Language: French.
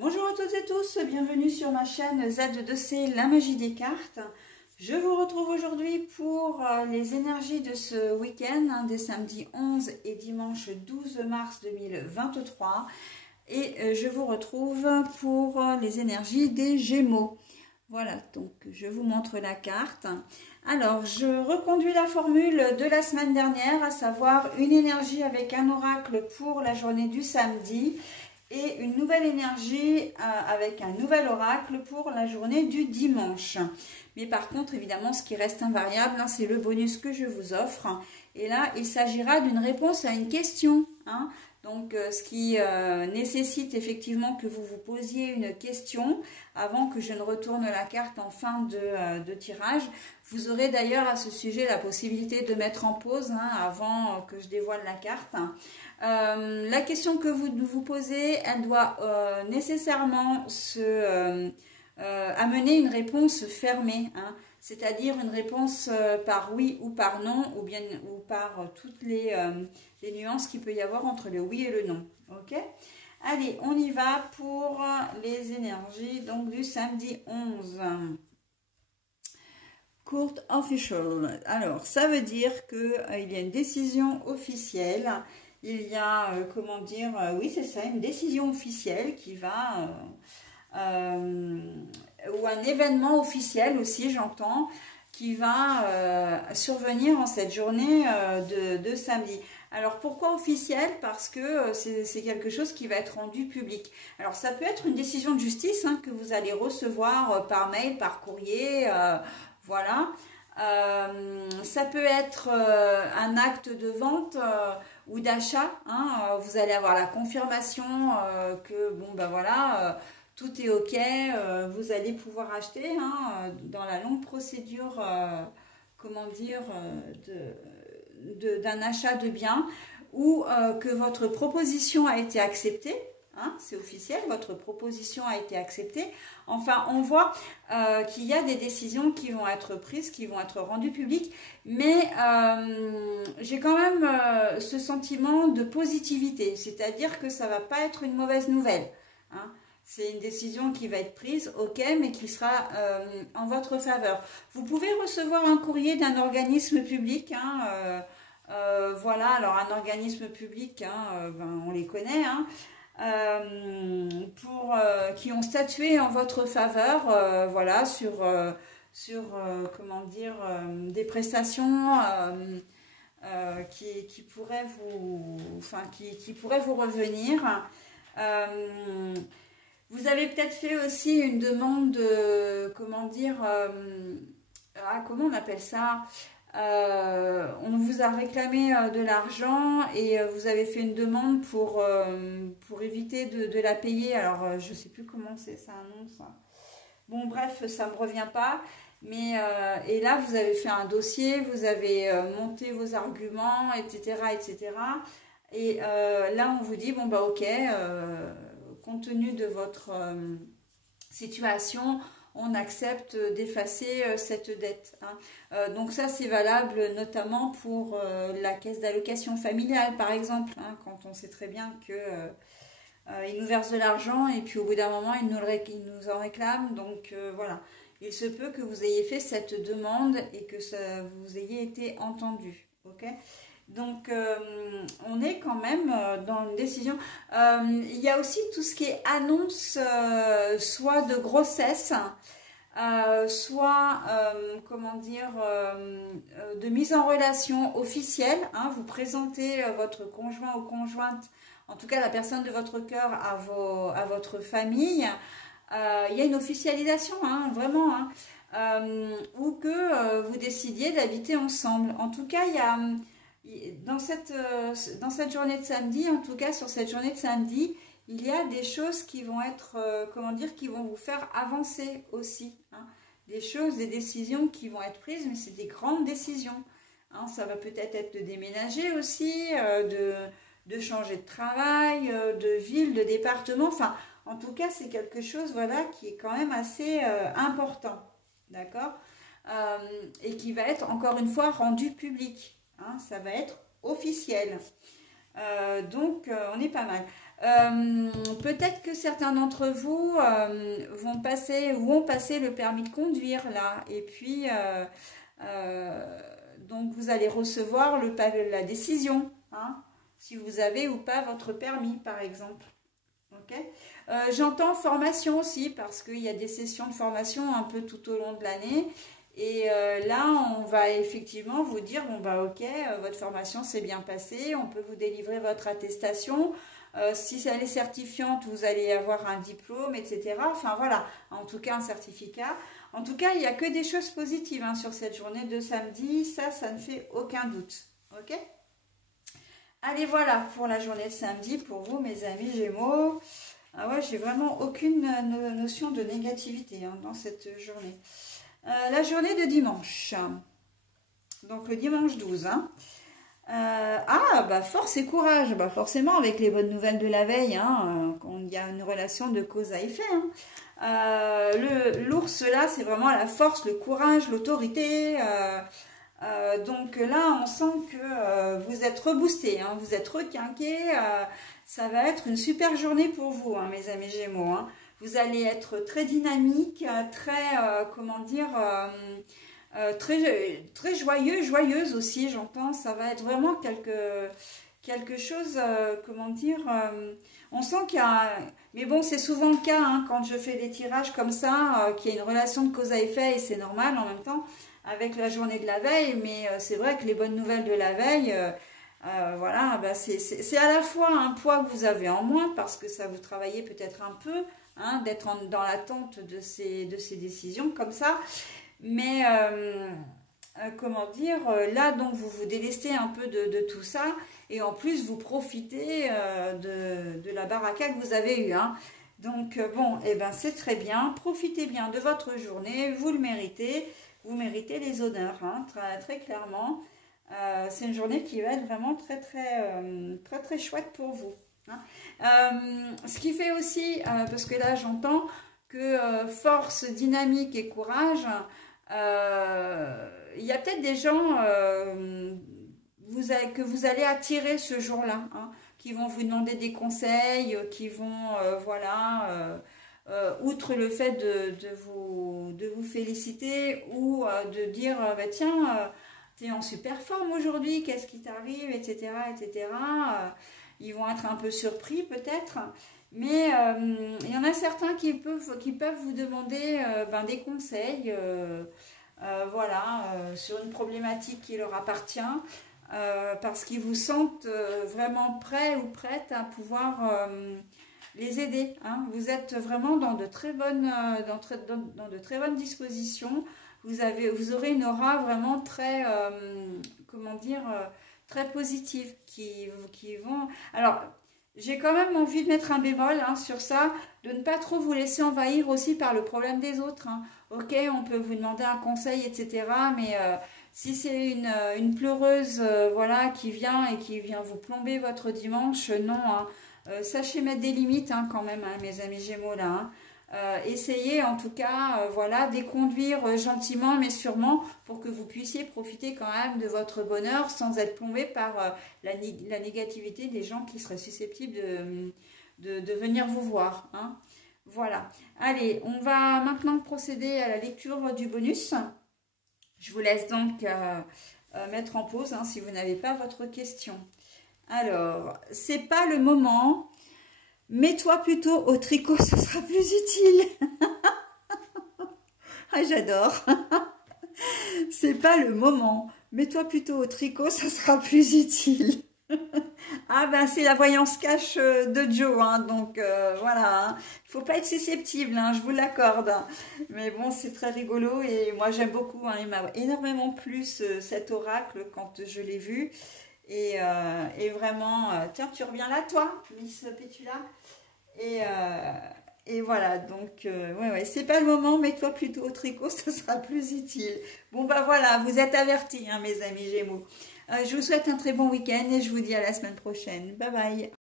Bonjour à toutes et tous, bienvenue sur ma chaîne Z2C, la magie des cartes. Je vous retrouve aujourd'hui pour les énergies de ce week-end, des samedis 11 et dimanche 12 mars 2023. Et je vous retrouve pour les énergies des Gémeaux. Voilà, donc je vous montre la carte. Alors, je reconduis la formule de la semaine dernière, à savoir une énergie avec un oracle pour la journée du samedi et une nouvelle énergie avec un nouvel oracle pour la journée du dimanche. Mais par contre, évidemment, ce qui reste invariable, c'est le bonus que je vous offre. Et là, il s'agira d'une réponse à une question. Donc, ce qui nécessite effectivement que vous vous posiez une question avant que je ne retourne la carte en fin de tirage. Vous aurez d'ailleurs à ce sujet la possibilité de mettre en pause avant que je dévoile la carte. La question que vous vous posez, elle doit nécessairement amener une réponse fermée, c'est-à-dire une réponse par oui ou par non, ou par toutes les nuances qu'il peut y avoir entre le oui et le non. Ok? Allez, on y va pour les énergies donc du samedi 11. Court official. Alors, ça veut dire qu'il y a une décision officielle. Il y a, comment dire, oui c'est ça, une décision officielle qui va, ou un événement officiel aussi j'entends, qui va survenir en cette journée de samedi. Alors pourquoi officiel? Parce que c'est quelque chose qui va être rendu public. Alors ça peut être une décision de justice que vous allez recevoir par mail, par courrier, voilà. Ça peut être un acte de vente ou d'achat. Vous allez avoir la confirmation que bon ben voilà, tout est ok. Vous allez pouvoir acheter dans la longue procédure, comment dire, d'un achat de biens, ou que votre proposition a été acceptée. C'est officiel, votre proposition a été acceptée. Enfin, on voit qu'il y a des décisions qui vont être prises, qui vont être rendues publiques, mais j'ai quand même ce sentiment de positivité, c'est-à-dire que ça ne va pas être une mauvaise nouvelle. C'est une décision qui va être prise, ok, mais qui sera en votre faveur. Vous pouvez recevoir un courrier d'un organisme public, voilà, alors un organisme public, on les connaît, qui ont statué en votre faveur, voilà, sur comment dire, des prestations qui pourraient vous revenir. Vous avez peut-être fait aussi une demande de, comment dire, comment on appelle ça, on vous a réclamé de l'argent et vous avez fait une demande pour éviter de la payer. Alors, je ne sais plus comment ça annonce. Bon, bref, ça ne me revient pas. Mais, et là, vous avez fait un dossier, vous avez monté vos arguments, etc., etc. Et là, on vous dit, bon, bah, ok, compte tenu de votre situation, on accepte d'effacer cette dette. Donc ça, c'est valable notamment pour la caisse d'allocation familiale, par exemple, quand on sait très bien que ils nous versent de l'argent et puis au bout d'un moment, ils nous en réclament. Donc voilà, il se peut que vous ayez fait cette demande et que vous ayez été entendu. Ok? Donc, on est quand même dans une décision. Il y a aussi tout ce qui est annonce, soit de grossesse, soit, comment dire, de mise en relation officielle. Vous présentez votre conjoint ou conjointe, en tout cas la personne de votre cœur, à votre famille. Il y a une officialisation, vraiment, ou que vous décidiez d'habiter ensemble. En tout cas, il y a... Dans cette journée de samedi, en tout cas sur cette journée de samedi, il y a des choses qui vont être, comment dire, qui vont vous faire avancer aussi. Des choses, des décisions qui vont être prises, mais c'est des grandes décisions. Ça va peut-être être de déménager aussi, de changer de travail, de ville, de département. Enfin, en tout cas, c'est quelque chose, voilà, qui est quand même assez important. D'accord? Et qui va être, encore une fois, rendu public. Ça va être officiel. Donc, on est pas mal. Peut-être que certains d'entre vous vont passer ou ont passé le permis de conduire là. Et puis, donc vous allez recevoir la décision, hein, si vous avez ou pas votre permis, par exemple. Okay. J'entends formation aussi parce qu'il y a des sessions de formation un peu tout au long de l'année. Et là, on va effectivement vous dire, bon bah ok, votre formation s'est bien passée, on peut vous délivrer votre attestation. Si elle est certifiante, vous allez avoir un diplôme, etc. Enfin voilà, en tout cas un certificat. En tout cas, il n'y a que des choses positives hein, sur cette journée de samedi, ça ne fait aucun doute. Ok ? Allez, voilà pour la journée de samedi, pour vous mes amis Gémeaux. Ah ouais, j'ai vraiment aucune notion de négativité hein, dans cette journée. La journée de dimanche, donc le dimanche 12. Hein. Bah force et courage, bah forcément avec les bonnes nouvelles de la veille, hein, il y a une relation de cause à effet. Hein. L'ours là, c'est vraiment la force, le courage, l'autorité. Donc là, on sent que vous êtes reboosté, hein, vous êtes requinqué. Ça va être une super journée pour vous, hein, mes amis Gémeaux. Hein. Vous allez être très dynamique, très, comment dire, très joyeux, joyeuse aussi, j'entends. Ça va être vraiment quelque chose, comment dire, on sent qu'il y a... Mais bon, c'est souvent le cas hein, quand je fais des tirages comme ça, qu'il y a une relation de cause à effet et c'est normal en même temps avec la journée de la veille. Mais c'est vrai que les bonnes nouvelles de la veille... voilà, bah c'est à la fois un poids que vous avez en moins parce que ça vous travaillez peut-être un peu, hein, d'être dans l'attente de ces décisions comme ça. Mais comment dire, là donc vous vous délestez un peu de tout ça et en plus vous profitez de la baraka que vous avez eue. Hein. Donc bon, et ben c'est très bien, profitez bien de votre journée, vous le méritez, vous méritez les honneurs, hein, très clairement. C'est une journée qui va être vraiment très chouette pour vous. Hein. Ce qui fait aussi, parce que là j'entends que force, dynamique et courage, il y a peut-être des gens que vous allez attirer ce jour-là, hein, qui vont vous demander des conseils, qui vont, voilà, outre le fait de vous féliciter ou de dire, bah, tiens, t'es en super forme aujourd'hui, qu'est-ce qui t'arrive, etc., etc. Ils vont être un peu surpris peut-être, mais il y en a certains qui peuvent vous demander des conseils, voilà, sur une problématique qui leur appartient, parce qu'ils vous sentent vraiment prêts ou prêtes à pouvoir les aider. Hein. Vous êtes vraiment dans de très bonnes, dans de très bonnes dispositions. Vous aurez une aura vraiment très, comment dire, très positive qui vont... Alors, j'ai quand même envie de mettre un bémol hein, sur ça, de ne pas trop vous laisser envahir aussi par le problème des autres. Hein. Ok, on peut vous demander un conseil, etc. Mais si c'est une pleureuse voilà, qui vient et qui vient vous plomber votre dimanche, non. Hein. Sachez mettre des limites hein, quand même, hein, mes amis Gémeaux, là. Hein. Essayez en tout cas voilà, d'éconduire gentiment mais sûrement pour que vous puissiez profiter quand même de votre bonheur sans être plombé par la négativité des gens qui seraient susceptibles de venir vous voir. Hein. Voilà. Allez, on va maintenant procéder à la lecture du bonus. Je vous laisse donc mettre en pause hein, si vous n'avez pas votre question. Alors, c'est pas le moment... Mets-toi plutôt au tricot, ce sera plus utile. Ah, j'adore. C'est pas le moment. Mets-toi plutôt au tricot, ce sera plus utile. Ah ben c'est la voyance cash de Joe, hein, donc voilà. Hein. Il faut pas être susceptible, hein, je vous l'accorde. Mais bon, c'est très rigolo et moi j'aime beaucoup. Hein, il m'a énormément plu cet oracle quand je l'ai vu. Et vraiment, tiens, tu reviens là, toi, Miss Pétula. Et voilà, donc, ouais, c'est pas le moment, mets-toi plutôt au tricot, ça sera plus utile. Bon, bah voilà, vous êtes avertis, hein, mes amis Gémeaux. Je vous souhaite un très bon week-end et je vous dis à la semaine prochaine. Bye bye.